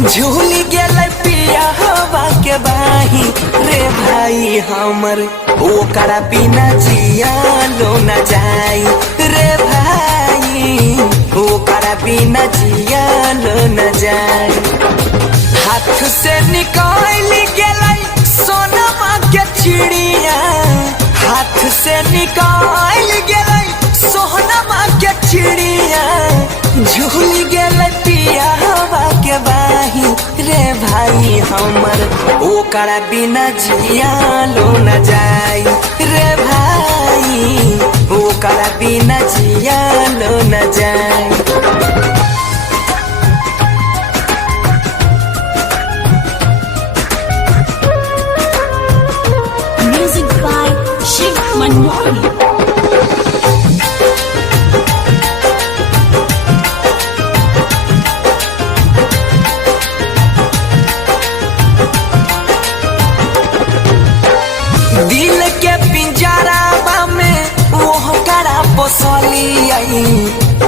झूली गेल पिया हवा के बाही रे भाई हमर ओकरा बिना जियालो न जाई रे भाई ओकरा बिना जियालो न जाई। हाथ से निकाल गेलै सोनमा के चिड़िया, हाथ से निकाल गेलै सोनमा के चिड़िया, झूल गेलै पिया हवा के बाही रे भाई हमर ओकरा बिना जियालो न जाई रे भाई ओकरा बिना जियालो न जाई। Music by Shiv Manmohan. दिल के पिंजरा में ओकरा पोसली आई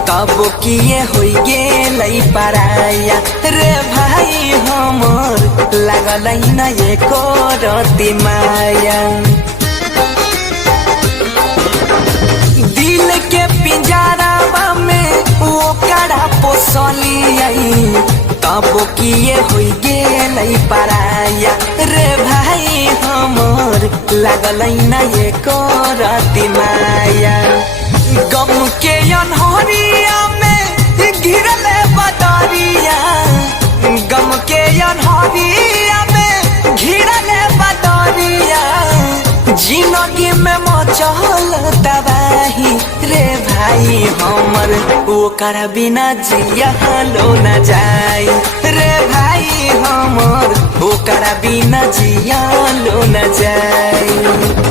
तब किए होई गेलै पराया रे भाई हमर लागल न एको रति माया। दिल के पिंजरा में ओकरा पोसली आई तब किए होई गेलै पराया रे भाई हमर लागल न एको रति माया। गम के अनहरिया में घिरल बदरिया, गम के अनहरिया में घिरल बदरिया, जिंदगी में मचल तबाही रे भाई हमर ओकरा बिना जियालो न जाई रे भाई हमर ओकरा बिना जियालो न जाई।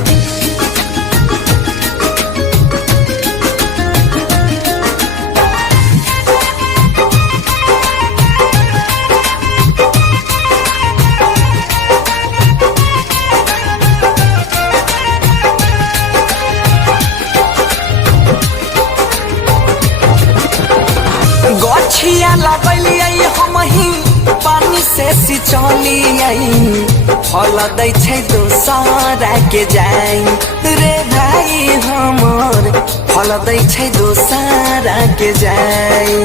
गछिया लगलिए हम ही पानी से सिंचलिए फल दै छै दोसरा के जाई रे भाई हमर फल दै छै दोसरा के जाई।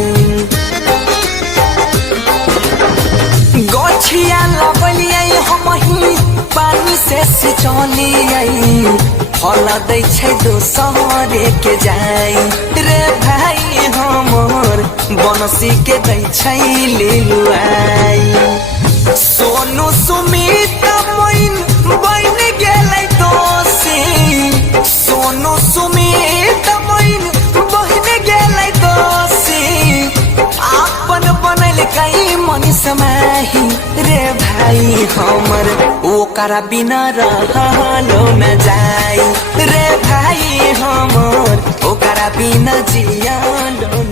गछिया लगलिए हम ही पानी से सिंचलिए फल दै छै दोसरे के जाई रे भाई हमर बनसी के दै छै लिलुआई। सोनू सुमित मोइन बन गेलै दोषी, सोनू सुमित मोइन बन गेलै दोषी, आपन बनल कई मन समाही रे भाई हमर ओकरा बिना रहलो न जाई रे भाई हमर ओकरा बिना जियालो